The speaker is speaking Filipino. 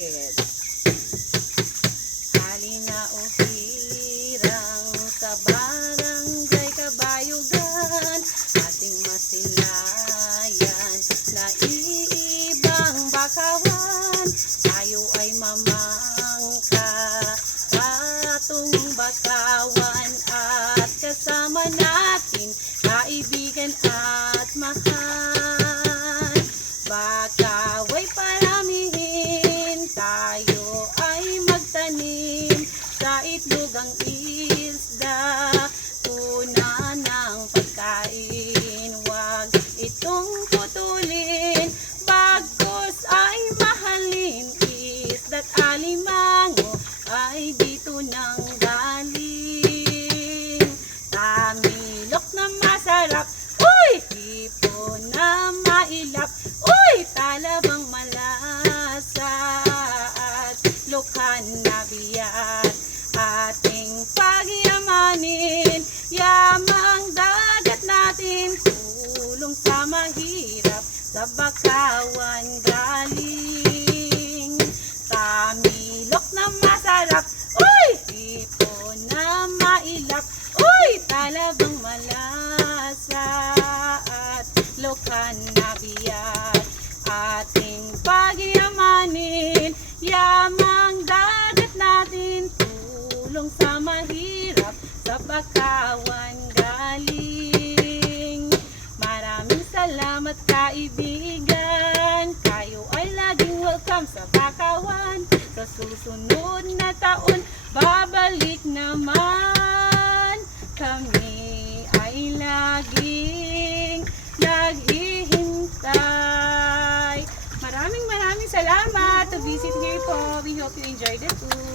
Market. Halina o hirang sa barangay Kabayugan, ating masilayan na iibang bakawan. Tayo ay mamangka patong bakawan at kasama natin kaibigan at mahal. Bakaway paramihin, tayo ay magtanim sa itlog ang isda, tuna ng pagkain. Huwag itong putulin, bagkus ay mahalin. Isda't alimango ay dito nang galing. Tamilok na masarap, uy! Hipon na mailap, uy! Talabang malasa at lokhan na biyak. Ating pagyamanin, yamang dagat natin, tulong sa mahirap, sa bakawan galing. Tamilok na masarap, uy! Hipon na mailap, uy! Talabang malasa at lokhan na biyak. Ating pagyamanin, yamang dagat natin, tulong sa mahirap, sa bakawan galing. Maraming salamat kaibigan, kayo ay laging welcome sa bakawan. Sa susunod na taon, babalik naman. Kami ay laging naghihintay. Maraming salamat to visit here po. We hope you enjoyed the tour.